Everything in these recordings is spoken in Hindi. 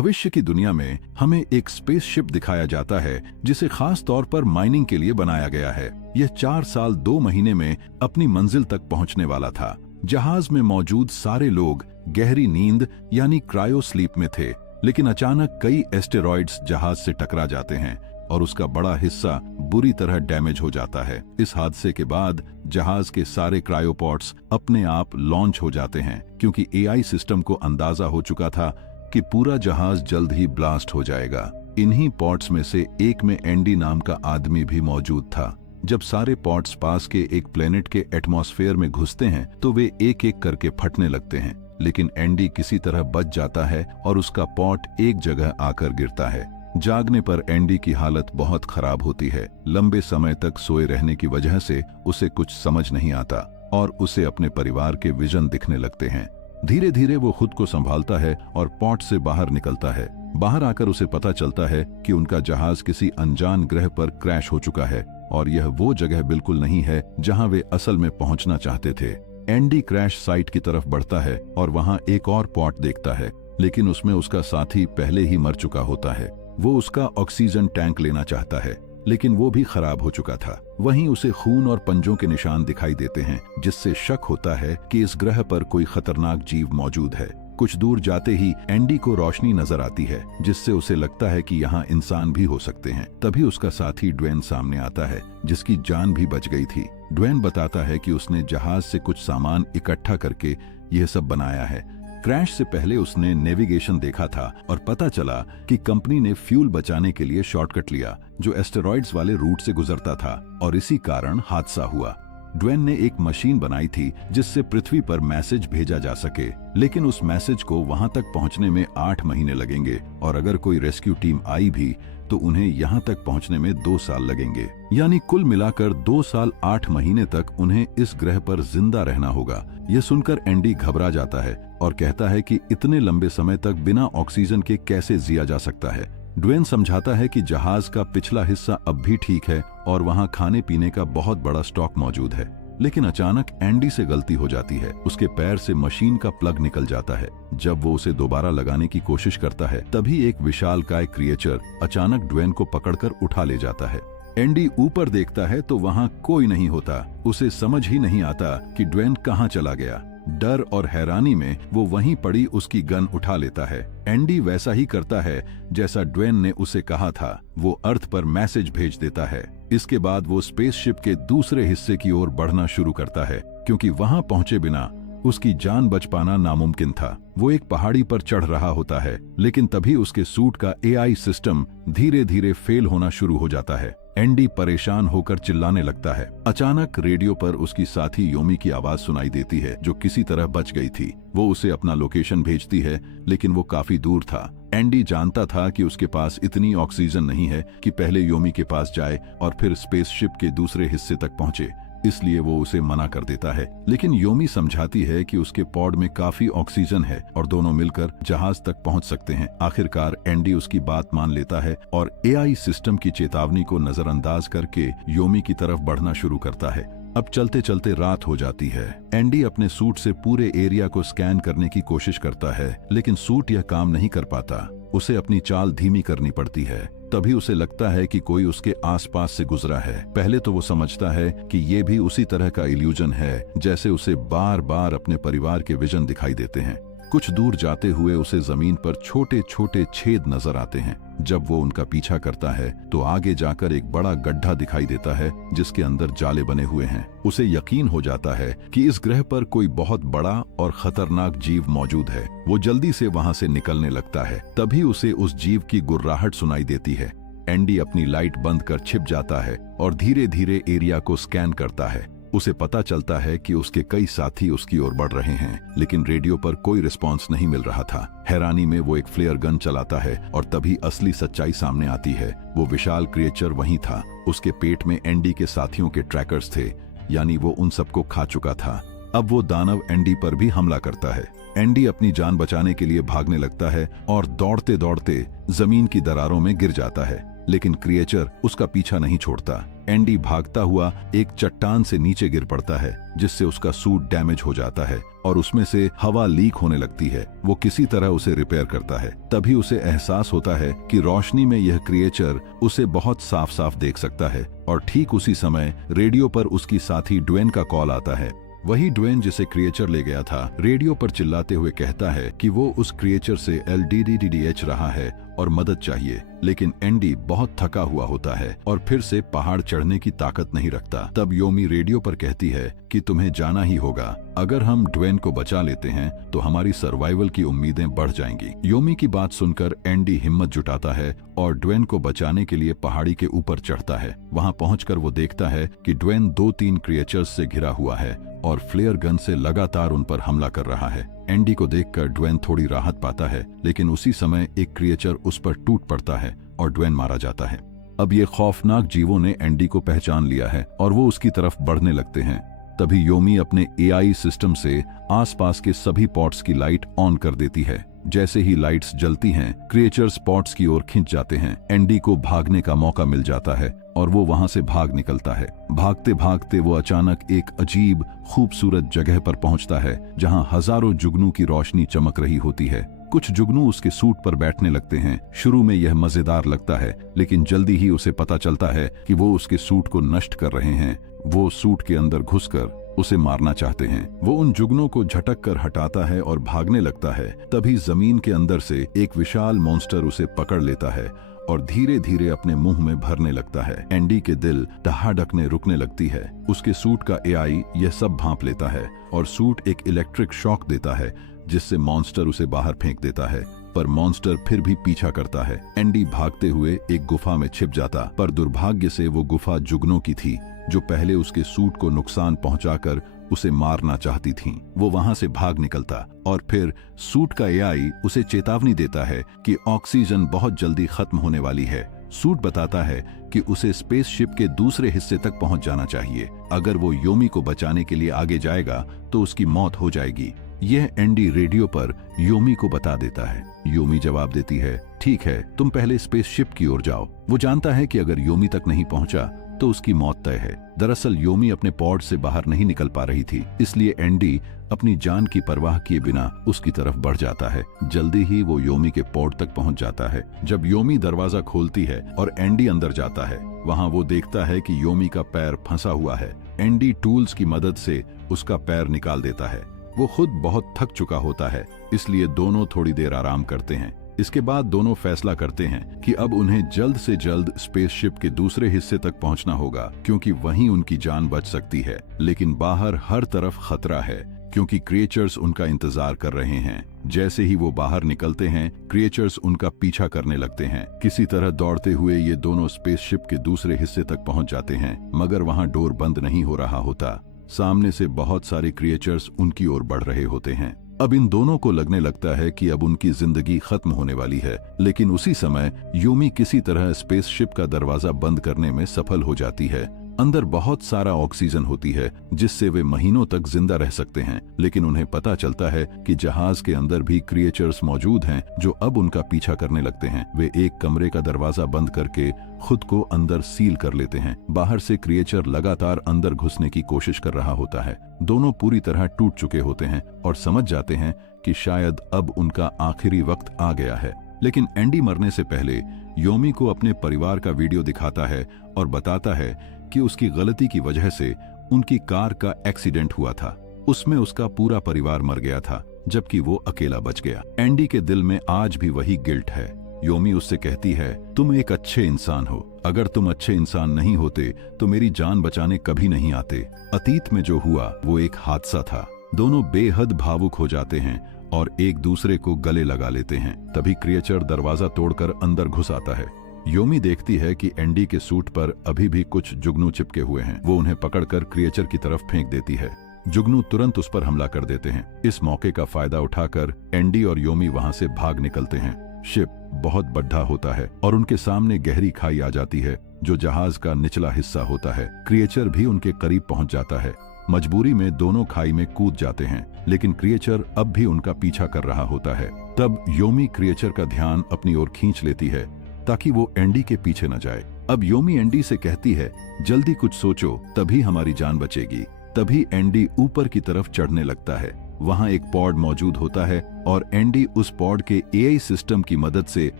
भविष्य की दुनिया में हमें एक स्पेसशिप दिखाया जाता है जिसे खास तौर पर माइनिंग के लिए बनाया गया है। यह 4 साल 2 महीने में अपनी मंजिल तक पहुंचने वाला था। जहाज में मौजूद सारे लोग गहरी नींद यानी क्रायो स्लीप में थे, लेकिन अचानक कई एस्टेरॉइड्स जहाज से टकरा जाते हैं और उसका बड़ा हिस्सा बुरी तरह डैमेज हो जाता है। इस हादसे के बाद जहाज के सारे क्रायोपॉड्स अपने आप लॉन्च हो जाते हैं, क्योंकि एआई सिस्टम को अंदाजा हो चुका था कि पूरा जहाज जल्द ही ब्लास्ट हो जाएगा। इन्हीं पॉड्स में से एक में एंडी नाम का आदमी भी मौजूद था। जब सारे पॉड्स पास के एक प्लेनेट के एटमॉस्फेयर में घुसते हैं तो वे एक एक करके फटने लगते हैं, लेकिन एंडी किसी तरह बच जाता है और उसका पॉट एक जगह आकर गिरता है। जागने पर एंडी की हालत बहुत खराब होती है। लंबे समय तक सोए रहने की वजह से उसे कुछ समझ नहीं आता और उसे अपने परिवार के विजन दिखने लगते हैं। धीरे धीरे वो खुद को संभालता है और पॉट से बाहर निकलता है। बाहर आकर उसे पता चलता है कि उनका जहाज किसी अनजान ग्रह पर क्रैश हो चुका है और यह वो जगह बिल्कुल नहीं है जहां वे असल में पहुंचना चाहते थे। एंडी क्रैश साइट की तरफ बढ़ता है और वहां एक और पॉट देखता है, लेकिन उसमें उसका साथी पहले ही मर चुका होता है। वो उसका ऑक्सीजन टैंक लेना चाहता है, लेकिन वो भी खराब हो चुका था। वहीं उसे खून और पंजों के निशान दिखाई देते हैं, जिससे शक होता है कि इस ग्रह पर कोई खतरनाक जीव मौजूद है। कुछ दूर जाते ही एंडी को रोशनी नजर आती है, जिससे उसे लगता है कि यहाँ इंसान भी हो सकते हैं। तभी उसका साथी ड्वेन सामने आता है, जिसकी जान भी बच गई थी। ड्वेन बताता है कि उसने जहाज से कुछ सामान इकट्ठा करके यह सब बनाया है। क्रैश से पहले उसने नेविगेशन देखा था और पता चला कि कंपनी ने फ्यूल बचाने के लिए शॉर्टकट लिया, जो एस्टेरॉइड्स वाले रूट से गुजरता था, और इसी कारण हादसा हुआ। ड्वेन ने एक मशीन बनाई थी जिससे पृथ्वी पर मैसेज भेजा जा सके, लेकिन उस मैसेज को वहां तक पहुंचने में 8 महीने लगेंगे, और अगर कोई रेस्क्यू टीम आई भी तो उन्हें यहां तक पहुंचने में 2 साल लगेंगे। यानी कुल मिलाकर 2 साल 8 महीने तक उन्हें इस ग्रह पर जिंदा रहना होगा। यह सुनकर एंडी घबरा जाता है और कहता है कि इतने लंबे समय तक बिना ऑक्सीजन के कैसे जिया जा सकता है। ड्वेन समझाता है कि जहाज का पिछला हिस्सा अब भी ठीक है और वहां खाने पीने का बहुत बड़ा स्टॉक मौजूद है। लेकिन अचानक एंडी से गलती हो जाती है। उसके पैर से मशीन का प्लग निकल जाता है। जब वो उसे दोबारा लगाने की कोशिश करता है, तभी एक विशालकाय क्रिएचर अचानक ड्वेन को पकड़कर उठा ले जाता है। एंडी ऊपर देखता है तो वहां कोई नहीं होता। उसे समझ ही नहीं आता कि ड्वेन कहां चला गया। डर और हैरानी में वो वहीं पड़ी उसकी गन उठा लेता है। एंडी वैसा ही करता है जैसा ड्वेन ने उसे कहा था। वो अर्थ पर मैसेज भेज देता है। इसके बाद वो स्पेसशिप के दूसरे हिस्से की ओर बढ़ना शुरू करता है, क्योंकि वहां पहुंचे बिना उसकी जान बच पाना नामुमकिन था। वो एक पहाड़ी पर चढ़ रहा होता है, लेकिन तभी उसके सूट का एआई सिस्टम धीरे धीरे फेल होना शुरू हो जाता है। एंडी परेशान होकर चिल्लाने लगता है। अचानक रेडियो पर उसकी साथी योमी की आवाज सुनाई देती है, जो किसी तरह बच गई थी। वो उसे अपना लोकेशन भेजती है, लेकिन वो काफी दूर था। एंडी जानता था कि उसके पास इतनी ऑक्सीजन नहीं है कि पहले योमी के पास जाए और फिर स्पेसशिप के दूसरे हिस्से तक पहुंचे, इसलिए वो उसे मना कर देता है। लेकिन योमी समझाती है कि उसके पॉड में काफी ऑक्सीजन है और दोनों मिलकर जहाज तक पहुंच सकते हैं। आखिरकार एंडी उसकी बात मान लेता है और एआई सिस्टम की चेतावनी को नजरअंदाज करके योमी की तरफ बढ़ना शुरू करता है। अब चलते चलते रात हो जाती है। एंडी अपने सूट से पूरे एरिया को स्कैन करने की कोशिश करता है, लेकिन सूट यह काम नहीं कर पाता। उसे अपनी चाल धीमी करनी पड़ती है। तभी उसे लगता है कि कोई उसके आसपास से गुजरा है। पहले तो वो समझता है कि ये भी उसी तरह का इल्यूजन है, जैसे उसे बार बार अपने परिवार के विजन दिखाई देते हैं। कुछ दूर जाते हुए उसे जमीन पर छोटे छोटे छेद नजर आते हैं। जब वो उनका पीछा करता है तो आगे जाकर एक बड़ा गड्ढा दिखाई देता है, जिसके अंदर जाले बने हुए हैं। उसे यकीन हो जाता है कि इस ग्रह पर कोई बहुत बड़ा और खतरनाक जीव मौजूद है। वो जल्दी से वहां से निकलने लगता है। तभी उसे उस जीव की गुर्राहट सुनाई देती है। एंडी अपनी लाइट बंद कर छिप जाता है और धीरे धीरे एरिया को स्कैन करता है। उसे पता चलता है कि उसके कई साथी उसकी ओर बढ़ रहे हैं, लेकिन रेडियो पर कोई रिस्पांस नहीं मिल रहा था। हैरानी में वो एक फ्लेयर गन चलाता है और तभी असली सच्चाई सामने आती है। वो विशाल क्रिएचर वहीं था। उसके पेट में एंडी के साथियों के ट्रैकर्स थे, यानी वो उन सबको खा चुका था। अब वो दानव एंडी पर भी हमला करता है। एंडी अपनी जान बचाने के लिए भागने लगता है और दौड़ते दौड़ते जमीन की दरारों में गिर जाता है। लेकिन क्रिएचर उसका पीछा नहीं छोड़ता। एंडी भागता हुआ एक चट्टान से नीचे गिर पड़ता है, जिससे उसका सूट डैमेज हो जाता है और उसमें से हवा लीक होने लगती है। वो किसी तरह उसे रिपेयर करता है। तभी उसे एहसास होता है कि रोशनी में यह क्रिएचर उसे बहुत साफ साफ देख सकता है। और ठीक उसी समय रेडियो पर उसकी साथी ड्वेन का कॉल आता है। वही ड्वेन जिसे क्रिएचर ले गया था रेडियो पर चिल्लाते हुए कहता है कि वो उस क्रिएचर से LDDDH रहा है और मदद चाहिए। लेकिन एंडी बहुत थका हुआ होता है और फिर से पहाड़ चढ़ने की ताकत नहीं रखता। तब योमी रेडियो पर कहती है कि तुम्हें जाना ही होगा। अगर हम ड्वेन को बचा लेते हैं तो हमारी सर्वाइवल की उम्मीदें बढ़ जाएंगी। योमी की बात सुनकर एंडी हिम्मत जुटाता है और ड्वेन को बचाने के लिए पहाड़ी के ऊपर चढ़ता है। वहां पहुंचकर वो देखता है कि ड्वेन 2-3 क्रिएचर्स से घिरा हुआ है और फ्लेयर गन से लगातार उन पर हमला कर रहा है। एंडी को देखकर ड्वेन थोड़ी राहत पाता है, लेकिन उसी समय एक क्रिएचर उस पर टूट पड़ता है और ड्वेन मारा जाता है। अब ये खौफनाक जीवों ने एंडी को पहचान लिया है और वो उसकी तरफ बढ़ने लगते हैं। तभी योमी अपने AI सिस्टम से आसपास के सभी पॉट्स की लाइट ऑन कर देती है। जैसे ही लाइट्स जलती हैं, क्रिएचर्स पॉट्स की ओर खिंच जाते हैं। एंडी को भागने का मौका मिल जाता है और वो वहां से भाग निकलता है। भागते भागते वो अचानक एक अजीब खूबसूरत जगह पर पहुंचता है, जहां हजारों जुगनू की रोशनी चमक रही होती है। कुछ जुगनू उसके सूट पर बैठने लगते हैं। शुरू में यह मजेदार लगता है, लेकिन जल्दी ही उसे पता चलता है कि वो उसके सूट को नष्ट कर रहे हैं। वो सूट के अंदर घुसकर उसे मारना चाहते हैं। वो उन जुगनों को झटक कर हटाता है और भागने लगता है। तभी जमीन के अंदर से एक विशाल मॉन्स्टर उसे पकड़ लेता है और धीरे धीरे अपने मुंह में भरने लगता है। एंडी के दिल दहाड़कने रुकने लगती है। उसके सूट का AI यह सब भांप लेता है और सूट एक इलेक्ट्रिक शॉक देता है, जिससे मॉन्स्टर उसे बाहर फेंक देता है। पर मॉन्स्टर फिर भी पीछा करता है। एंडी भागते हुए एक गुफा में छिप जाता, पर दुर्भाग्य से वो गुफा जुगनों की थी, जो पहले उसके सूट को नुकसान पहुंचाकर उसे मारना चाहती थीं। वो वहां से भाग निकलता और फिर सूट का AI उसे चेतावनी देता है कि ऑक्सीजन बहुत जल्दी खत्म होने वाली है। सूट बताता है कि उसे स्पेसशिप के दूसरे हिस्से तक पहुंच जाना चाहिए। अगर वो योमी को बचाने के लिए आगे जाएगा तो उसकी मौत हो जाएगी। यह एंडी रेडियो पर योमी को बता देता है। योमी जवाब देती है, ठीक है, तुम पहले स्पेसशिप की ओर जाओ। वो जानता है कि अगर योमी तक नहीं पहुंचा तो उसकी मौत तय है। दरअसल योमी अपने पॉड से बाहर नहीं निकल पा रही थी, इसलिए एंडी अपनी जान की परवाह किए बिना उसकी तरफ बढ़ जाता है। जल्दी ही वो योमी के पॉड तक पहुंच जाता है। जब योमी दरवाजा खोलती है और एंडी अंदर जाता है, वहां वो देखता है कि योमी का पैर फंसा हुआ है। एंडी टूल्स की मदद से उसका पैर निकाल देता है। वो खुद बहुत थक चुका होता है, इसलिए दोनों थोड़ी देर आराम करते हैं। इसके बाद दोनों फैसला करते हैं कि अब उन्हें जल्द से जल्द स्पेसशिप के दूसरे हिस्से तक पहुंचना होगा, क्योंकि वहीं उनकी जान बच सकती है। लेकिन बाहर हर तरफ खतरा है, क्योंकि क्रिएचर्स उनका इंतजार कर रहे हैं। जैसे ही वो बाहर निकलते हैं, क्रिएचर्स उनका पीछा करने लगते हैं। किसी तरह दौड़ते हुए ये दोनों स्पेसशिप के दूसरे हिस्से तक पहुंच जाते हैं, मगर वहां डोर बंद नहीं हो रहा होता। सामने से बहुत सारे क्रिएचर्स उनकी ओर बढ़ रहे होते हैं। अब इन दोनों को लगने लगता है कि अब उनकी जिंदगी खत्म होने वाली है। लेकिन उसी समय योमी किसी तरह स्पेसशिप का दरवाजा बंद करने में सफल हो जाती है। अंदर बहुत सारा ऑक्सीजन होती है, जिससे वे महीनों तक जिंदा रह सकते हैं। लेकिन उन्हें पता चलता है कि जहाज के अंदर भी क्रिएचर्स मौजूद हैं, जो अब उनका पीछा करने लगते हैं। वे एक कमरे का दरवाजा बंद करके खुद को अंदर सील कर लेते हैं। बाहर से क्रिएचर लगातार अंदर घुसने की कोशिश कर रहा होता है। दोनों पूरी तरह टूट चुके होते हैं और समझ जाते हैं कि शायद अब उनका आखिरी वक्त आ गया है। लेकिन एंडी मरने से पहले योमी को अपने परिवार का वीडियो दिखाता है और बताता है कि उसकी गलती की वजह से उनकी कार का एक्सीडेंट हुआ था। उसमें उसका पूरा परिवार मर गया था, जबकि वो अकेला बच गया। एंडी के दिल में आज भी वही गिल्ट है। योमी उससे कहती है, तुम एक अच्छे इंसान हो। अगर तुम अच्छे इंसान नहीं होते तो मेरी जान बचाने कभी नहीं आते। अतीत में जो हुआ वो एक हादसा था। दोनों बेहद भावुक हो जाते हैं और एक दूसरे को गले लगा लेते हैं। तभी क्रिएचर दरवाजा तोड़कर अंदर घुस आता है। योमी देखती है कि एंडी के सूट पर अभी भी कुछ जुगनू चिपके हुए हैं। वो उन्हें पकड़कर क्रिएचर की तरफ फेंक देती है। जुगनू तुरंत उस पर हमला कर देते हैं। इस मौके का फायदा उठाकर एंडी और योमी वहां से भाग निकलते हैं। शिप बहुत बड़ा होता है और उनके सामने गहरी खाई आ जाती है, जो जहाज का निचला हिस्सा होता है। क्रिएचर भी उनके करीब पहुंच जाता है। मजबूरी में दोनों खाई में कूद जाते हैं, लेकिन क्रिएचर अब भी उनका पीछा कर रहा होता है। तब योमी क्रिएचर का ध्यान अपनी ओर खींच लेती है ताकि वो एंडी के पीछे न जाए। अब योमी एंडी से कहती है, जल्दी कुछ सोचो, तभी हमारी जान बचेगी। तभी एंडी ऊपर की तरफ चढ़ने लगता है। वहां एक पॉड मौजूद होता है और एंडी उस पॉड के एआई सिस्टम की मदद से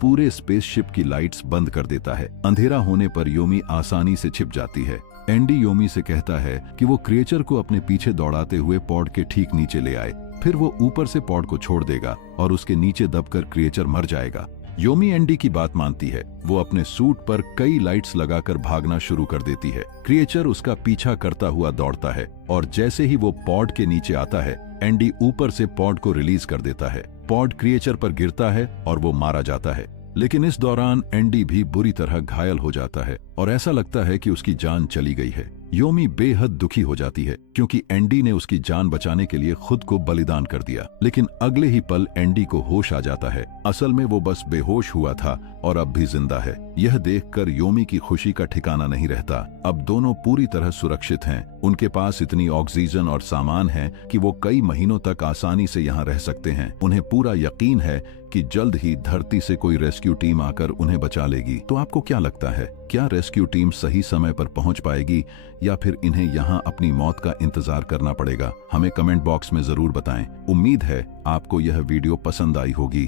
पूरे स्पेसशिप की लाइट्स बंद कर देता है। अंधेरा होने पर योमी आसानी से छिप जाती है। एंडी योमी से कहता है कि वो क्रिएचर को अपने पीछे दौड़ाते हुए पॉड के ठीक नीचे ले आए, फिर वो ऊपर से पॉड को छोड़ देगा और उसके नीचे दबकर क्रिएचर मर जाएगा। योमी एंडी की बात मानती है। वो अपने सूट पर कई लाइट्स लगाकर भागना शुरू कर देती है। क्रिएचर उसका पीछा करता हुआ दौड़ता है और जैसे ही वो पॉड के नीचे आता है, एंडी ऊपर से पॉड को रिलीज कर देता है। पॉड क्रिएचर पर गिरता है और वो मारा जाता है। लेकिन इस दौरान एंडी भी बुरी तरह घायल हो जाता है और ऐसा लगता है कि उसकी जान चली गई है। योमी बेहद दुखी हो जाती है क्योंकि एंडी ने उसकी जान बचाने के लिए खुद को बलिदान कर दिया। लेकिन अगले ही पल एंडी को होश आ जाता है। असल में वो बस बेहोश हुआ था और अब भी जिंदा है। यह देखकर योमी की खुशी का ठिकाना नहीं रहता। अब दोनों पूरी तरह सुरक्षित हैं। उनके पास इतनी ऑक्सीजन और सामान है कि वो कई महीनों तक आसानी से यहाँ रह सकते हैं। उन्हें पूरा यकीन है कि जल्द ही धरती से कोई रेस्क्यू टीम आकर उन्हें बचा लेगी। तो आपको क्या लगता है, क्या रेस्क्यू टीम सही समय पर पहुंच पाएगी या फिर इन्हें यहां अपनी मौत का इंतजार करना पड़ेगा? हमें कमेंट बॉक्स में जरूर बताएं। उम्मीद है आपको यह वीडियो पसंद आई होगी।